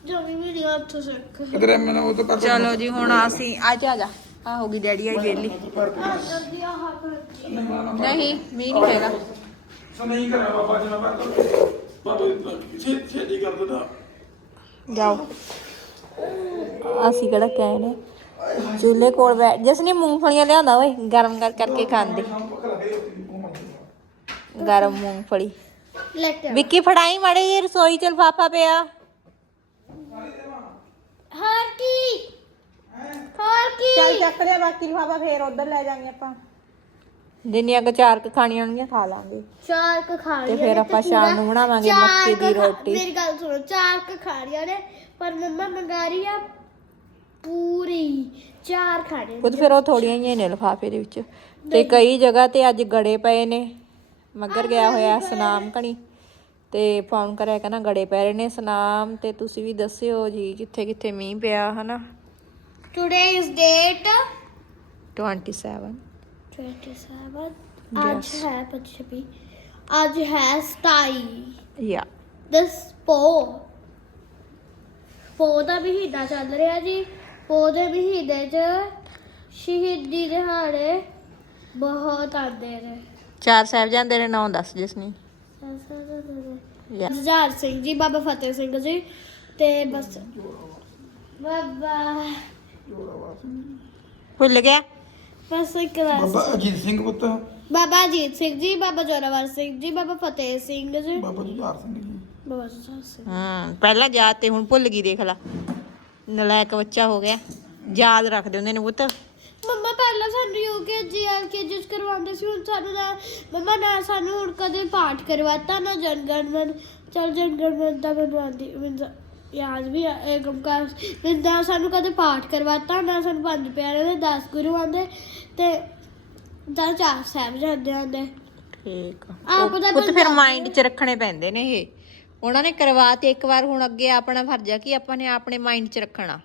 ਜਮੀ ਮੇਰੀ ਹੱਥ ਸਿੱਖ।
ਕਿਧਰੇ ਮੈਨੂੰ ਉਹ ਤੋਂ ਕਰ
ਚਲੋ ਜੀ ਹੁਣ ਅਸੀਂ ਆ ਜਾ ਆ ਜਾ। ਆ ਹੋ ਗਈ ਡੈਡੀ ਆਈ ਵੇਲੀ ਨਹੀਂ ਮੀਂਹ ਨਹੀਂ ਹੈਗਾ।
ਸੋ ਨਹੀਂ ਕਰਿਆ ਬਾਬਾ ਜੀ ਮੈਂ ਬਾਬਾ ਬਾਬਾ ਛੇ ਛੇਤੀ ਕਰ ਦਿੰਦਾ
ਜਾਓ। ਅਸੀਂ ਕਿਹੜਾ ਕਹੇ ਨੇ ਚੁੱਲ੍ਹੇ ਕੋਲ ਬੈਠ ਜਸਨੀ ਮੂੰਗਫਲੀਆਂ ਲਿਆਂਦਾ ਓਏ ਗਰਮ ਕਰ ਕਰਕੇ ਖਾਂਦੇ। ਗਰਮ ਮੂੰਗਫਲੀ
ਲੈ ਕੇ ਆ।
ਵਿੱਕੀ ਫੜਾਈ ਮਾੜੇ ਜੀ ਰਸੋਈ ਚ ਲਫਾਫਾ ਪਿਆ।
ਹਾਰ ਕੀ? ਹਾਰ ਕੀ?
ਚੱਲ ਚੱਕ ਲਿਆ ਬਾਕੀ ਲਫਾਫਾ ਫੇਰ ਉਧਰ ਲੈ ਜਾਾਂਗੇ ਆਪਾਂ। ਜਿੰਨੀਆਂ ਕੁ ਚਾਰ ਕੁ ਖਾਣੀਆਂ ਹੋਣਗੀਆਂ ਖਾ ਲਾਂਗੇ।
ਚਾਰ ਕ ਖਾ
ਤੇ ਫਿਰ ਆਪਾਂ ਸ਼ਾਮ ਨੂੰ ਬਣਾਵਾਂਗੇ ਮੱਕੀ ਦੀ ਰੋਟੀ।
ਮੇਰੀ ਗੱਲ ਸੁਣੋ ਚਾਰ ਕ ਖਾ ਰਹੀਆਂ ਨੇ ਪਰ ਮੰਮਾ ਮੰਗਾ ਰਹੀ ਆ ਪੂਰੀ ਚਾਰ ਖਾਣੇ
ਖੁਦ ਫਿਰ ਉਹ ਥੋੜੀਆਂ ਹੀ ਨੇ ਲਫਾਫੇ ਦੇ ਵਿੱਚ। ਤੇ ਕਈ ਜਗ੍ਹਾ ਤੇ ਅੱਜ ਗੜੇ ਪਏ ਨੇ ਮੱਗਰ ਗਿਆ ਹੋਇਆ ਸਨਾਮ ਕਣੀ ਤੇ ਫੋਨ ਕਰਿਆ ਕਹਿੰਦਾ ਗੜੇ ਪੈ ਰਹੇ ਨੇ ਸਨਾਮ ਤੇ ਤੁਸੀਂ ਵੀ ਦੱਸਿਓ ਜੀ ਕਿੱਥੇ ਕਿੱਥੇ ਮੀਂਹ ਪਿਆ ਹਨਾ।
ਟੁਡੇ ਇਜ਼ ਡੇਟ
27
27 ਅੱਜ ਹੈ 25 ਅੱਜ ਹੈ 27
ਯਾ
ਦਸ ਪੋ ਪੋ ਦਾ ਮਹੀਨਾ ਚੱਲ ਰਿਹਾ ਜੀ ਪੋ ਦੇ ਮਹੀਨੇ 'ਚ ਸ਼ਹੀਦੀ ਦਿਹਾੜੇ ਬਹੁਤ ਆਉਂਦੇ ਨੇ
ਚਾਰ ਸਾਹਿਬ ਜਾਂਦੇ ਨੇ ਨਾਂ ਦੱਸ ਜਿਸ ਨਹੀਂ ਯਾ
ਜੁਝਾਰ ਸਿੰਘ ਜੀ ਬਾਬਾ ਫਤਿਹ ਸਿੰਘ ਜੀ ਤੇ ਬਸ ਬਾਬਾ
ਭੁੱਲ ਗਿਆ
ਬਸ ਇੱਕ ਵਾਰ
ਬਾਬਾ ਅਜੀਤ ਸਿੰਘ ਪੁੱਤ।
ਬਾਬਾ ਅਜੀਤ ਸਿੰਘ ਜੀ ਬਾਬਾ ਜੋਰਾਵਰ ਸਿੰਘ ਜੀ ਬਾਬਾ ਫਤਿਹ ਸਿੰਘ ਜੀ।
ਬਾਬਾ ਜੁਝਾਰ ਸਿੰਘ ਜੀ।
ਬਾਬਾ ਜੁਝਾਰ ਸਿੰਘ।
ਹੂੰ ਪਹਿਲਾਂ ਯਾਦ ਤੇ ਹੁਣ ਭੁੱਲ ਗਈ ਦੇਖ ਲਾ। ਨਲਾਇਕ ਬੱਚਾ ਹੋ ਗਿਆ। ਯਾਦ ਰੱਖਦੇ ਹੁੰਦੇ ਨੇ ਪੁੱਤ।
ਮੰਮਾ ਪਹਿਲਾਂ ਸਾਨੂੰ ਯੂਕੇਜੀ ਐਲਕੇਜੀ ਕਰਵਾਉਂਦੇ ਸੀ ਹੁਣ ਸਾਨੂੰ ਨਾ ਮੰਮਾ ਨਾ ਸਾਨੂੰ ਹੁਣ ਕਦੇ ਪਾਠ ਕਰਵਾਤਾ ਨਾ ਜਨਗਣਮਨ ਚਲ ਜਨਗਣਮਨ ਦਾ ਬਣਵਾਉਂਦੀ ਯਾਦ ਵੀ ਆ ਇਹ ਗਮਕਾਰ ਨਾ ਸਾਨੂੰ ਕਦੇ ਪਾਠ ਕਰਵਾਤਾ ਨਾ ਸਾਨੂੰ ਪੰਜ ਪਿਆਰੇ ਦੇ 10 ਗੁਰੂ ਆਂਦੇ ਤੇ ਤਾਂ ਚਾਰ ਸਾਹਿਬ ਜਾਂਦੇ ਆਂਦੇ
ਠੀਕ ਆ।
ਆਪ
ਪੁੱਤ ਫਿਰ ਮਾਈਂਡ 'ਚ ਰੱਖਣੇ ਪੈਂਦੇ ਨੇ ਇਹ। ਉਹਨਾਂ ਨੇ ਕਰਵਾ ਤੇ ਇੱਕ ਵਾਰ ਹੁਣ ਅੱਗੇ ਆਪਣਾ ਫਰਜ਼ ਆ ਕਿ ਆਪਾਂ ਨੇ ਆਪਣੇ ਮਾਈਂਡ 'ਚ ਰੱਖਣਾ।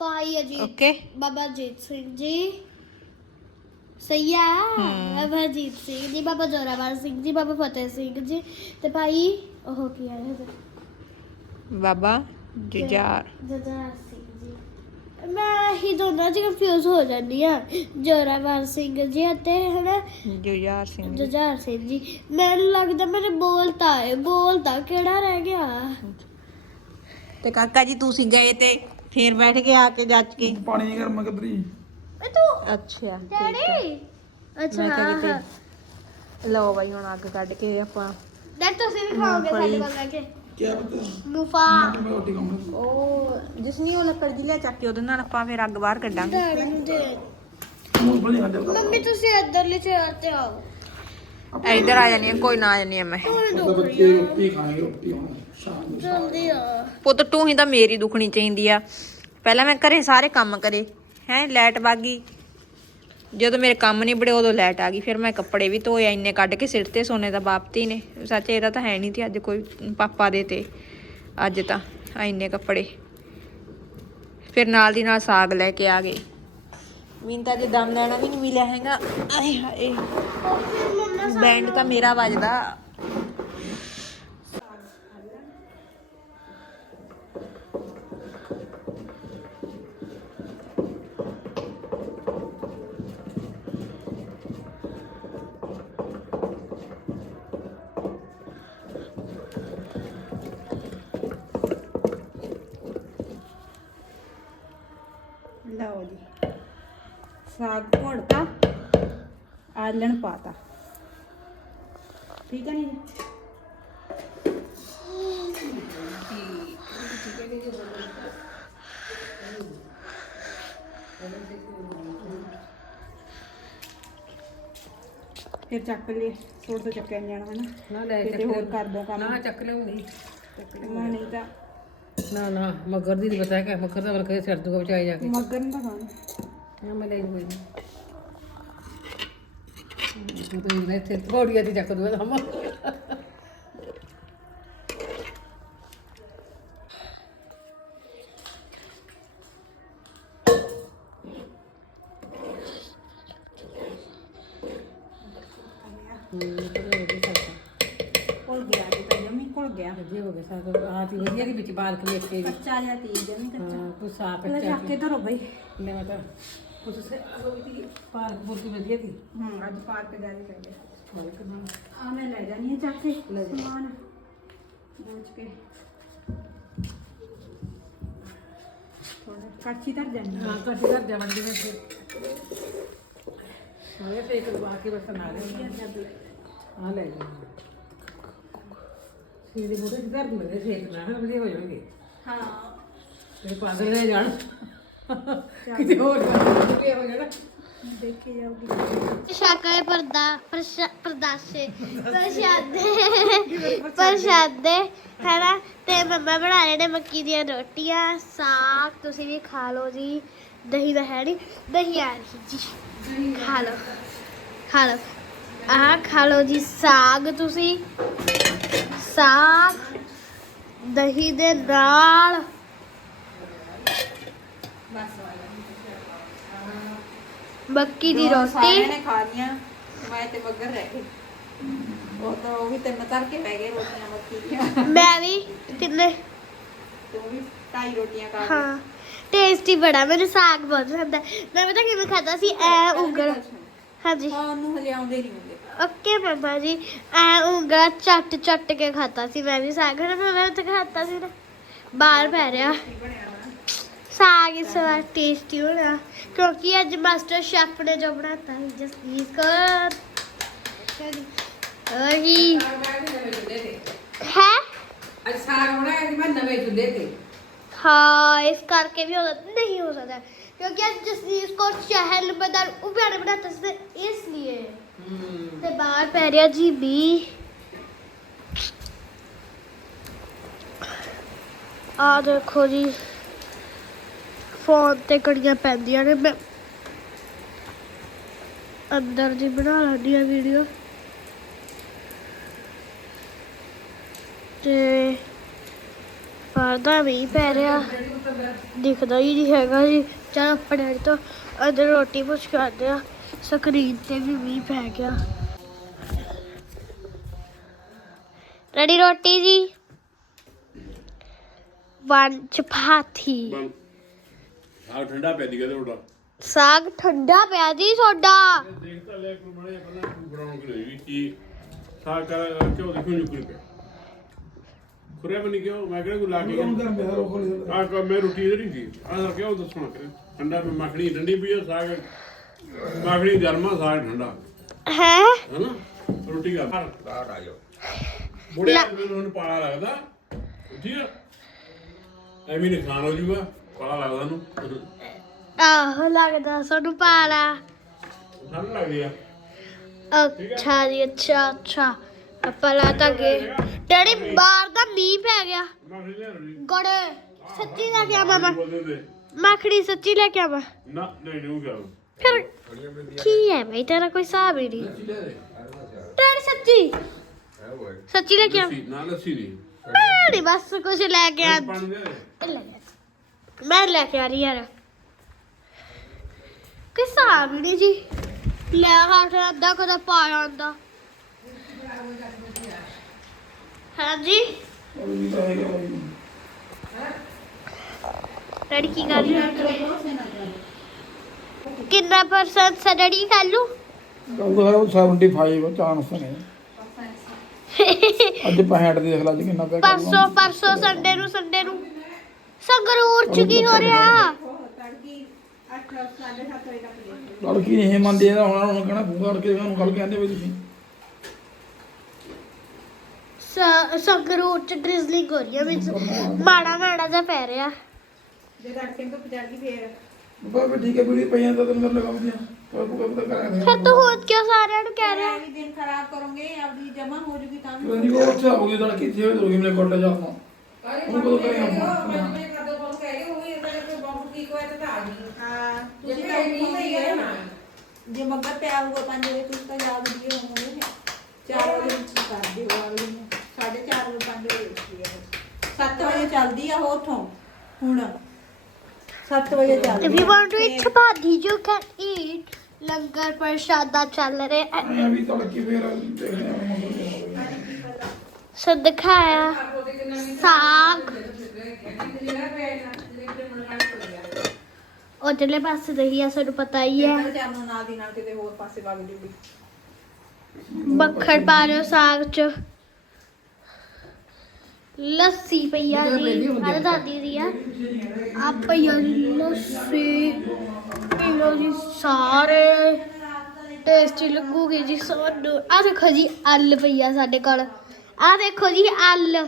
ਭਾਈ ਅਜੀਤ
ਓਕੇ।
ਬਾਬਾ ਅਜੀਤ ਸਿੰਘ ਜੀ। ਸਈਆ ਬਾਬਾ ਅਜੀਤ ਸਿੰਘ ਜੀ ਬਾਬਾ ਜੋਰਾਵਰ ਸਿੰਘ ਜੀ ਬਾਬਾ ਫਤਿਹ ਸਿੰਘ ਜੀ। ਤੇ ਭਾਈ ਉਹ ਕੀ ਆਇਆ ਹੈ
ਬਾਬਾ ਜੁਝਾਰ।
ਜੋਰਾਵਰ ਸਿੰਘ ਜੀ। ਮੈਂ ਹੀ ਦੋਨਾਂ ਚ ਕੰਫਿਊਜ਼ ਹੋ ਜਾਂਦੀ ਆ। ਜੋਰਾਵਰ ਸਿੰਘ ਜੀ ਅਤੇ ਹਨਾ
ਜੁਝਾਰ ਸਿੰਘ ਜੀ।
ਜੁਝਾਰ ਸਿੰਘ ਜੀ। ਮੈਨੂੰ ਲੱਗਦਾ ਮੇਰੇ ਬੋਲਤਾ ਹੈ ਬੋਲਤਾ ਕਿਹੜਾ ਰਹਿ ਗਿਆ?
ਤੇ ਕਾਕਾ ਜੀ ਤੁਸੀਂ ਗਏ ਤੇ ਫਿਰ ਬੈਠ ਕੇ ਆ ਕੇ ਜੱਜ ਕੇ।
ਪਾਣੀ ਨਹੀਂ ਗਰਮ ਕਦਰੀ।
ਇਹ ਤੂੰ
ਅੱਛਾ
ਡੈਡੀ? ਅੱਛਾ ਹਾਂ
ਲਓ ਬਾਈ ਹੁਣ ਅੱਗ ਕੱਢ ਕੇ ਆਪਾਂ
ਡੈਡ ਤੁਸੀਂ ਵੀ ਖਾਓਗੇ ਸਾਡੇ ਕੋਲ ਲੈ ਕੇ।
ਕੀ ਪੁੱਤ?
ਮੁਫਾ।
ਮੈਂ ਰੋਟੀ ਖਾਵਾਂਗਾ
ਉਹ ਜਿਸ ਨਹੀਂ ਉਹ ਲੱਕੜ ਜੀ ਲਿਆ ਚੱਕ ਕੇ ਉਹਦੇ ਨਾਲ ਆਪਾਂ ਫਿਰ ਅੱਗ ਬਾਹਰ ਕੱਢਾਂਗੇ।
ਡੈਡੀ ਨੂੰ ਦੇ।
ਮੂੰਹ ਬਣੀ ਆਂਦੇ
ਮੰਮੀ ਤੁਸੀਂ ਇੱਧਰਲੀ ਚੇਅਰ ਤੇ ਆਓ।
ਇੱਧਰ ਆ ਜਾਨੀ ਆ ਕੋਈ ਨਾ ਆ ਆ ਮੈਂ।
ਜਲਦੀ ਆ।
ਪੁੱਤ ਤੂੰ ਹੀ ਤਾਂ ਮੇਰੀ ਦੁਖਣੀ ਚਾਹੀਦੀ ਆ। ਪਹਿਲਾਂ ਮੈਂ ਘਰੇ ਸਾਰੇ ਕੰਮ ਕਰੇ। ਹੈ ਲਾਈਟ ਵਾਗੀ। ਜਦੋਂ ਮੇਰੇ ਕੰਮ ਨਹੀਂ ਬੜੇ ਉਦੋਂ ਲਾਈਟ ਆ ਗਈ। ਫਿਰ ਮੈਂ ਕੱਪੜੇ ਵੀ ਧੋਏ ਇੰਨੇ ਕੱਢ ਕੇ ਸਿਰ ਤੇ ਸੋਨੇ ਦਾ ਬਾਪਤੀ ਨੇ। ਸੱਚ ਇਹਦਾ ਤਾਂ ਹੈ ਨਹੀਂ ਤੇ ਅੱਜ ਕੋਈ ਪਾਪਾ ਦੇ ਤੇ। ਅੱਜ ਤਾਂ ਇੰਨੇ ਕੱਪੜੇ। ਫਿਰ ਨਾਲ ਦੀ ਨਾਲ ਸਾਗ ਲੈ ਕੇ ਆ ਗਏ। ਮੈਨੂੰ ਤਾਂ ਜੇ ਦਮ ਲੈਣਾ ਵੀ ਨਹੀਂ ਮਿਲਿਆ ਹੈਗਾ। ਆਏ ਹਾਏ। ਬੈਂਡ ਤਾਂ ਮੇਰਾ ਵੱਜਦਾ। ਸਾਗ ਘੋੜਤਾ ਆਲਣ ਪਾਤਾ।
ਠੀਕ ਹੈ ਨਹੀਂ ਫਿਰ ਚੱਕ ਲਈ ਥੋੜਾ ਤੋਂ ਚੱਕਿਆ ਨੀ ਜਾਣਾ ਹਨਾ?
ਨਾ ਲੈ
ਕਿਤੇ ਹੋਰ ਕਰ ਦੋ ਕੰਮ।
ਨਾ ਚੱਕ ਲਿਆਉਂਦੀ
ਮੈਂ ਨਹੀਂ ਤਾਂ
ਨਾ ਨਾ ਮਗਰ ਦੀ ਨਹੀਂ ਪਤਾ ਕਿ ਮਗਰ ਦਾ ਵਰਕੇ ਸਿਰ ਦੂਗਾ ਬਚਾਈ ਜਾ ਕੇ।
ਮਗਰ ਨਹੀਂ ਤਾਂ ਖਾਣਾ।
ਕੋਈ ਨਹੀਂ। ਤਾਂ
ਜਮੀ ਕੋਲ ਗਿਆ
ਵਧੀਆ ਦੀ ਵਿੱਚ ਬਾਲ ਕੇ ਵੇਖੇ
ਕੱਚਾ ਜਿਹਾ ਤੀ ਜਮੀ ਕੱਚਾ।
ਹਾਂ ਤੂੰ ਸਾਫ਼ ਕੱਚਾ
ਚੱਕ ਕੇ ਧਰੋ ਬਈ।
ਲੈ ਮੈਂ ਤਾਂ ਉਸ ਸੇ। ਵੀ ਪਾਰਕ ਬਹੁਤ ਵਧੀਆ ਦੀ
ਹੂੰ ਅੱਜ ਪਾਰਕ ਜਾ ਕੇ ਚੱਲੇ
ਮਾਲਕ ਨਾਲ
ਆ ਮੈਂ ਲੈ ਜਾਣੀ ਹੈ ਚੱਕ ਕੇ ਸਮਾਨ। ਪਹੁੰਚ ਕੇ। ਥੋੜਾ ਕਾਚੀ ਧਰ ਜਾਣੀ
ਹਾਂ। ਕੱਟ ਕਰ ਦੀ ਮੈਂ ਫਿਰ। ਸਾਰੇ ਫੇਕ ਲਵਾ ਕੇ ਬਸ ਨਾ ਰਹੇ ਆ ਲੈ ਜਾ। ਸੀਦੇ ਮੋਟੇ ਦਰਦ ਮੇਰੇ ਫੇਕ ਨਾ ਹਨ ਵਧੀਆ ਹੋ ਜਾਣਗੇ।
ਹਾਂ।
ਤੇ ਪਾਗਲ ਲੈ ਜਾਣ। ਕਿਤੇ ਹੋਰ ਵਧੀਆ ਹੋ ਜਾਣਾ।
ਦੇਖੀ ਜਾਊਗੀ।
ਸ਼ਾਕਾਏ ਪਰਦਾ ਪ੍ਰਸ਼ਾ- ਪਰਦਾਸੇ। ਪ੍ਰਸ਼ਾਦੇ। ਪ੍ਰਸ਼ਾਦੇ? ਹੈਨਾ? ਤੇ ਮੰਮਾ ਬਣਾ ਰਹੇ ਨੇ ਮੱਕੀ ਦੀਆਂ ਰੋਟੀਆਂ ਸਾਗ ਤੁਸੀਂ ਵੀ ਖਾ ਲਓ ਜੀ। ਦਹੀਂ ਦਾ ਹੈ ਨਹੀਂ ਦਹੀਂ ਆ ਰਹੀ ਜੀ। ਖਾ ਲਓ। ਖਾ ਲਓ। ਆਹ ਖਾ ਲਓ ਜੀ ਸਾਗ ਤੁਸੀਂ। ਸਾਗ ਦਹੀਂ ਦੇ ਨਾਲ। ਮੱਕੀ ਦੀ
ਸਾਰਿਆਂ
ਰੋਟੀ।
ਨੇ ਖਾ ਲੀਆਂ ਮੈਂ ਤੇ ਬੱਗਰ ਰਹਿ ਗਏ ਉਹ ਤਾਂ ਉਹ ਵੀ ਤਿੰਨ ਤਰ ਕੇ ਬਹਿ ਗਏ ਰੋਟੀਆਂ ਮੱਕੀ ਦੀਆਂ
ਮੈਂ ਵੀ ਤਿੰਨੇ।
ਤੂੰ ਵੀ ਢਾਈ ਰੋਟੀਆਂ ਖਾ
ਹਾਂ ਟੇਸਟੀ ਬੜਾ ਮੈਨੂੰ ਸਾਗ ਬਹੁਤ ਪਸੰਦ ਹੈ। ਮੈਂ ਪਤਾ ਕਿਵੇਂ ਖਾਦਾ ਸੀ? ਐ ਉਂਗਲ। ਹਾਂਜੀ।
ਹਾਂ ਉਹਨੂੰ ਹਲੇ ਆਉਂਦੇ ਨਹੀਂ ਹੁੰਦੇ।
ਓਕੇ ਬਾਬਾ ਜੀ। ਐ ਉਂਗਲ ਚੱਟ ਚੱਟ ਕੇ ਖਾਤਾ ਸੀ ਮੈਂ ਵੀ ਸਾਗ ਨਾ ਮੈਂ ਤਾਂ ਖਾਤਾ ਸੀ ਨਾ ਬਾਹਰ ਪੈ ਰਿਹਾ। ਸਾਗ ਇਸ ਵਾਰ ਟੇਸਟੀ ਹੋਣਾ ਕਿਉਂਕਿ ਅੱਜ ਮਾਸਟਰ ਸ਼ੈਫ ਨੇ ਜੋ ਬਣਾਤਾ ਹੈ ਜਸਦੀਪ ਕੌਰ ਉਹੀ ਹੈ
ਅੱਜ ਸਾਗ ਬਣਾਇਆ ਸੀ ਮੈਂ ਨਵੇਂ ਚੁੱਲ੍ਹੇ ਤੇ
ਹਾਂ ਇਸ ਕਰਕੇ ਵੀ ਹੋ ਸਕਦਾ ਨਹੀਂ ਹੋ ਸਕਦਾ क्योंकि आज जसनीत को चहल बदल उबारे बनाता था इसलिए ਤੇ ਬਾਹਰ ਪੈ ਰਿਹਾ ਜੀ ਵੀ ਆ ਦੇਖੋ ਜੀ ਫੋਨ ਤੇ ਕੜੀਆਂ ਪੈਂਦੀਆਂ ਨੇ, ਮੈਂ ਅੰਦਰ ਦੀ ਬਣਾ ਲੈਂਦੀ ਆ ਵੀਡੀਓ ਤੇ ਪਰਦਾ ਵੀ ਪੈ ਰਿਹਾ, ਦਿਖਦਾ ਹੀ ਨਹੀਂ ਹੈਗਾ ਜੀ। ਚਲ ਆਪਣੇ ਤੋਂ ਅੰਦਰ ਰੋਟੀ ਪੁੱਛ ਕਰਦੇ ਆ ਸਕਰੀਨ ਤੇ ਵੀ ਮੀਂਹ ਪੈ ਗਿਆ। ਰੈਡੀ ਰੋਟੀ ਜੀ? ਵਨ ਚਪਾਤੀ
ਸਾਗ ਠੰਡਾ ਪੈ ਦੀਗਾ ਤੇ ਤੁਹਾਡਾ।
ਸਾਗ ਠੰਡਾ ਪਿਆ ਜੀ ਸੋਡਾ
ਦੇਖ ਤਾਂ ਲੈ ਕੋਈ ਮੜੇ ਪਹਿਲਾਂ ਤੂੰ ਬਣਾਉਣ ਕਿ ਨਹੀਂ ਕੀ ਸਾਗ ਕਰ ਕਿਉਂ ਦੇਖੋ ਨਿਕਲ ਪਿਆ। ਖੁਰੇ ਬਣੀ ਕਿਉਂ ਮੈਂ ਕਿਹੜਾ ਕੋ ਲਾ ਕੇ ਆ ਕਾ ਮੈਂ ਰੋਟੀ ਇਧਰ ਹੀ ਸੀ। ਆ ਕਿਉਂ ਦੱਸਣਾ ਕਰ ਠੰਡਾ ਮੈਂ ਮੱਖਣੀ ਠੰਡੀ ਪਈ ਆ ਸਾਗ ਮੱਖਣੀ ਗਰਮਾ ਸਾਗ ਠੰਡਾ।
ਹੈ?
ਹੈਨਾ? ਰੋਟੀ ਕਰ ਬਾਹਰ ਆ ਜਾਓ। ਬੁੜੇ ਹੁਣ ਪਾਲਾ ਲੱਗਦਾ। ਠੀਕ ਆ? ਐਵੇਂ ਨਹੀਂ ਖਾਣ ਹੋ ਜੂਗਾ ਪਾਲਾ ਲੱਗਦਾ ਨੂੰ।
ਆਹ ਲੱਗਦਾ ਸਾਨੂੰ ਪਾਲਾ।
ਠੰਡ ਲੱਗਦੀ ਆ।
ਅੱਛਾ ਜੀ ਅੱਛਾ ਅੱਛਾ। ਆਪਾਂ ਲਾ ਤਾਂ ਗਏ ਡੈਡੀ ਬਾਹਰ ਦਾ ਮੀਂਹ ਪੈ ਗਿਆ। ਗੜੇ। ਸੱਚੀ ਲੈ ਕੇ ਆਵਾਂ ਮੈਂ। ਮੱਖਣੀ ਸੱਚੀ ਲੈ ਕੇ ਆਵਾਂ।
ਨਾ ਨਹੀਂ ਨਹੀਂ ਕਰ
ਫਿਰ ਕੀ ਹੈ ਬਈ ਤੇਰਾ ਕੋਈ ਹਿਸਾਬ ਹੀ ਨਹੀਂ। ਡੈਡੀ ਸੱਚੀ। ਸੱਚੀ ਲੈ ਕੇ ਆਵਾਂ
ਨਾ ਲੱਸੀ ਨਹੀਂ।
ਬਸ ਕੁਝ ਲੈ ਕੇ ਆ। ਲੈ ਆ। ਮੈਂ ਲੈ ਕੇ ਆ ਰਹੀ ਯਾਰ ਹੀ ਨਹੀਂ ਜੀ। ਲੈ ਹੱਥ ਅੱਧਾ ਕਦਾ ਪਾ ਆਂਦਾ ਹਾਂਜੀ। ਡੈਡੀ ਕੀ ਕਰ ਰਹੀ ਹੈ? ਕਿੰਨਾ ਪਰਸੈਂਟ ਸਾ ਡੈਡੀ ਕਰ ਲੂ
ਉਹ 75 ਚਾਂਸ ਨੇ ਅੱਜ 65 ਦੀ ਦੇਖ ਲਾ ਜੀ ਕਿੰਨਾ ਪਿਆ
ਪਰਸੋਂ ਪਰਸੋਂ ਸੰਡੇ ਨੂੰ ਸੰਡੇ ਨੂੰ। ਸੰਗਰੂਰ ਚ ਕੀ ਹੋ ਰਿਹਾ?
ਤੜਕੀ 8 7:30 ਵਜੇ ਤੱਕ ਦੇ
ਲੜਕੀ ਨਹੀਂ ਮੰਨਦੀ ਇਹਦਾ ਹੁਣ ਉਹਨੂੰ ਕਹਿਣਾ ਫੂਗਾ ਕਰਕੇ ਉਹਨੂੰ ਗੱਲ ਕਹਿੰਦੇ ਵੀ ਤੁਸੀਂ।
ਸੰਗਰੂਰ ਚ ਡ੍ਰਿਜ਼ਲਿੰਗ ਹੋ ਰਹੀ ਹੈ ਵਿੱਚ। ਮਾੜਾ ਮਾੜਾ ਜਿਹਾ ਪੈ ਰਿਹਾ।
ਜੇ ਤੜਕੇ ਨੂੰ ਪਜਾ ਗਈ ਫੇਰ?
ਬਾਬਾ ਠੀਕ ਹੈ ਵੀਡੀਓ ਪਈਆਂ ਤਾਂ ਤੈਨੂੰ ਲਗਾ ਵਧੀਆ ਪਰ ਕੋ ਕਬ ਤੱਕ ਕਰਾਂਗੇ।
ਫਿਰ ਤੂੰ ਹੋਰ ਕਿਉਂ ਸਾਰਿਆਂ ਨੂੰ ਕਹਿ ਰਿਹਾ?
ਵੀ ਦਿਨ ਖਰਾਬ ਕਰੋਗੇ ਆਪਦੀ ਜਮਾ ਹੋ ਜੂਗੀ ਤਾਂ ਵੀ।
ਨਹੀਂ ਉਹ ਅੱਛਾ ਹੋ ਗਿਆ ਤਾਂ ਕਿੱਥੇ ਹੋ ਗਈ ਮੇਰੇ ਕੋਲ ਜਾ ਆਪਾਂ। ਉਹ ਕਦੋਂ ਕਰਾਂਗੇ ਆਪਾਂ
ਮੈਂ ਕਦੋਂ ਕੋਲ ਕਹਿ ਰਹੀ ਹੋਈ ਇਹਦਾ ਜੇ ਕੋਈ ਤਾਂ ਆ ਗਈ ਹਾਂ ਤੁਸੀਂ ਤਾਂ ਨਹੀਂ ਸਹੀ ਹੈ ਨਾ ਜੇ ਮੱਗਾ ਪਿਆ ਹੋਊਗਾ 5 ਵਜੇ ਤੁਸੀਂ ਤਾਂ ਨਹੀਂ ਹੋਵੋਗੇ 4 ਵਜੇ ਨੂੰ ਕਰ ਦਿਓ ਅਗਲੇ ਨੂੰ 4:30 ਵਜੇ 5 ਵਜੇ ਉੱਠੀ ਹੈ 7 ਵਜੇ ਚੱਲਦੀ ਆ ਉਹ ਉੱਥੋਂ ਹੁਣ 7 ਵਜੇ ਚੱਲਦੀ
If you want to eat chapati, you can eat. ਲੰਗਰ ਪ੍ਰਸ਼ਾਦਾ ਚੱਲ ਰਿਹਾ ਹੈ
ਮੈਂ ਵੀ ਤੜਕੀ ਫੇਰ ਦੇਖਦੇ ਆ ਮੰਗਲ
ਸੋ ਦਿਖਾਇਆ ਸਾਗ ਉਧਰਲੇ ਪਾਸੇ ਦਹੀਂ ਆ ਸਾਨੂੰ ਪਤਾ ਹੀ ਹੈ
ਚਾਰ ਨੂੰ ਨਾਲ ਦੀ ਨਾਲ ਕਿਤੇ ਹੋਰ ਪਾਸੇ ਵਗ ਜੂਗੀ।
ਮੱਖਣ ਪਾ ਲਿਓ ਸਾਗ ਚ। ਲੱਸੀ ਪਈਆ ਜੀ ਆਹ ਦਾਦੀ ਦੀ ਆ। ਆ ਜੀ ਲੱਸੀ। ਪੀਓ ਜੀ ਸਾਰੇ। ਟੇਸਟੀ ਲੱਗੂਗੀ ਜੀ ਸਾਨੂੰ। ਆ ਦੇਖੋ ਜੀ ਅੱਲ ਪਈਆ ਸਾਡੇ ਕੋਲ। ਆ ਦੇਖੋ ਜੀ ਅੱਲ।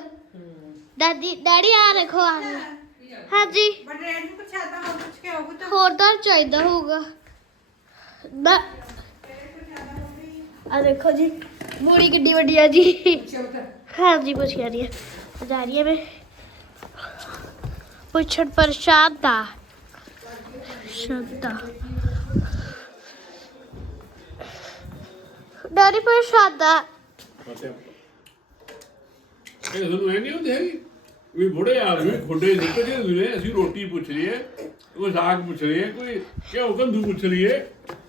ਦਾਦੀ ਡੈਡੀ ਆ ਦੇਖੋ ਅੱਲ। ਹਾਂਜੀ।
ਨੂੰ ਪ੍ਰਸ਼ਾਦਾ ਹੋਰ ਪੁੱਛ ਕੇ ਆਉਗੀ ਤਾਂ?
ਹੋਰ ਤਾਂ ਚਾਹੀਦਾ ਹੋਊਗਾ। ਆ ਦੇਖੋ ਜੀ ਮੂੜੀ ਕਿੱਡੀ ਵੱਡੀ ਆ ਜੀ। ਹਾਂ ਜੀ ਪੁੱਛ ਰਹੀ ਹੈ ਜਾ ਰਹੀ ਹੈ ਮੈਂ। ਪੁੱਛਣ ਪ੍ਰਸ਼ਾਦਾ। ਸ਼ਬਦਾ ਡੈਡੀ ਪ੍ਰਸ਼ਾਦਾ।
ਫਤਿਹ ਇਹ ਤੁਹਾਨੂੰ ਐ ਨਹੀਂ ਹੁੰਦੀ ਹੈਗੀ? ਵੀ ਬੁੜੇ ਆਦਮੀ ਖੁੱਡੇ ਨਿਕਲਦੇ ਹੁੰਦੇ ਨੇ ਅਸੀਂ ਰੋਟੀ ਪੁੱਛ ਲਈਏ ਕੋਈ ਸਾਗ ਪੁੱਛ ਲਈਏ ਕੋਈ ਕਿਉਂ ਕੰਦੂ ਪੁੱਛ ਲਈਏ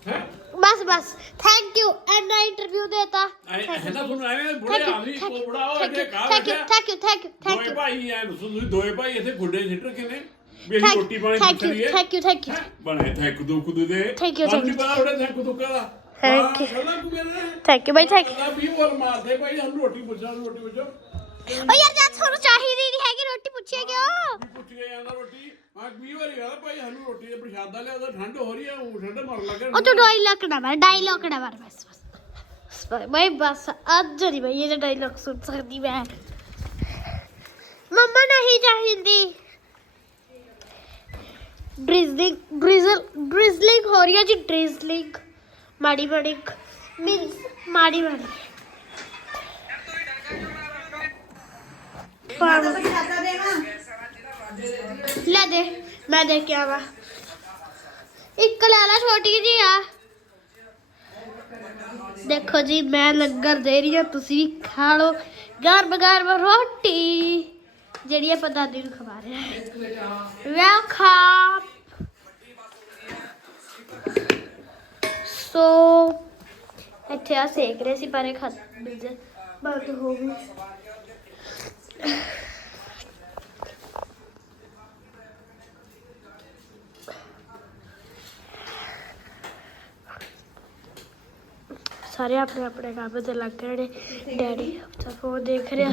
ਹੈ
ਬਸ ਬਸ ਥੈਂਕ ਯੂ ਐਂਡ ਇੰਟਰਵਿਊ ਦੇਤਾ
ਐ ਹੈ ਨਾ ਤੁਹਾਨੂੰ ਐਵੇਂ ਬੁੜੇ
ਥੈਂਕ ਯੂ
ਆਦਮੀ
ਥੈਂਕ
ਕੋ
ਯੂ
ਬੜਾ ਉਹ
ਥੈਂਕ
ਇੱਥੇ
ਯੂ
ਕਾਹ
ਥੈਂਕ ਯੂ
ਬੈਠਾ
thank you thank you thank
ਦੋਏ
ਯੂ
ਭਾਈ ਐ ਦੱਸੋ ਤੁਸੀਂ ਦੋਏ ਭਾਈ ਇੱਥੇ ਖੁੱਡੇ ਸਿੱਟ ਰੱਖੇ ਨੇ ਵੀ ਅਸੀਂ ਰੋਟੀ ਪਾਣੀ
ਥੈਂਕ
ਪੁੱਛ
ਯੂ
ਲਈਏ
ਥੈਂਕ ਯੂ ਥੈਂਕ ਯੂ
ਹੈਂ? ਬਣੇ ਥੈਂਕ ਦੂ ਕੁਦੂ ਦੇ
Thank you, thank you.
ਬੜਾ ਉਹਦੇ ਥੈਂਕ ਦੂ ਕਹਦਾ
Thank you.
ਗੱਲਾਂ ਤੂੰ ਕਹਿੰਦਾ
ਥੈਂਕ ਯੂ ਬਾਈ ਥੈਂਕ ਯੂ
ਕਹਿੰਦਾ ਵੀ ਉਹ ਮਾਰਦੇ ਭਾਈ ਸਾਨੂੰ ਰੋਟੀ ਪੁੱਛਾ ਰੋਟੀ ਪੁੱਛੋ
ਓ ਯਾਰ ਜਦ ਤੁਹਾਨੂੰ ਚਾਹੀਦੀ ਨਹੀਂ ਹੈਗੀ ਰੋਟੀ ਪੁੱਛੇ ਕਿਉਂ
ਵੀ ਪੁੱਛ ਕੇ ਜਾਂਦਾ ਰੋਟੀ ਮੈਂ ਵੀਹ ਵਾਰੀ ਕਹਿੰਦਾ ਭਾਈ ਸਾਨੂੰ ਰੋਟੀ ਦੇ ਪ੍ਰਸ਼ਾਦਾ ਲਿਆ ਉਹਦਾ ਠੰਡ ਹੋ ਰਹੀ ਆ ਉਹ ਠੰਡ ਮਰ ਲੱਗੇ
ਉਹ ਤੂੰ ਡਾਇਲੌਗ ਨਾ ਮਾਰ ਡਾਇਲੌਗ ਨਾ ਮਾਰ ਬਸ ਬਸ ਬਾਈ ਬਸ ਅੱਜ ਨਹੀਂ ਬਾਈ ਇਹ ਡਾਇਲੌਗ ਸੁਣ ਸਕਦੀ ਮੈਂ ਮੰਮਾ ਨਹੀਂ ਚਾਹੀਦੀ ਡ੍ਰਿਜ਼ਲਿੰਗ ਡ੍ਰਿਜ਼ਲ ਡ੍ਰਿਜ਼ਲਿੰਗ ਹੋ ਰਹੀ ਹੈ ਜੀ ਡ੍ਰਿਜ਼ਲਿੰਗ ਮਾੜੀ ਮਾੜੀ ਮੀਨਸ ਮਾੜੀ ਮਾੜੀ ਪਰ
ਪ੍ਰਸ਼ਾਦਾ ਦੇਣਾ
ਲੈ ਦੇ, ਮੈਂ ਦੇ ਕੇ ਆਵਾ। ਇੱਕ ਲੈ ਲੈ ਛੋਟੀ ਜੀ ਆ। ਦੇਖੋ ਜੀ, ਮੈਂ ਲੰਗਰ ਦੇ ਰਹੀ ਹਾਂ, ਤੁਸੀਂ ਵੀ ਖਾ ਲਓ। ਗਰਮ ਗਰਮ ਰੋਟੀ, ਜਿਹੜੀ ਆਪਾਂ ਦਾਦੀ ਨੂੰ ਖਵਾ ਰਹੇ ਹਾਂ। ਵੈਲਕਮ ਸੋ, ਇੱਥੇ ਆ ਸੇਕ ਰਹੇ ਸੀ, ਪਰ ਇਹ ਖਤ ਬੰਦ ਹੋ ਗਈ। ਸਾਰੇ ਆਪਣੇ ਆਪਣੇ ਕੰਮ ਤੇ ਲੱਗ ਰਹੇ ਨੇ। ਡੈਡੀ ਆਪਣਾ ਫੋਨ ਦੇਖ ਰਿਹਾ।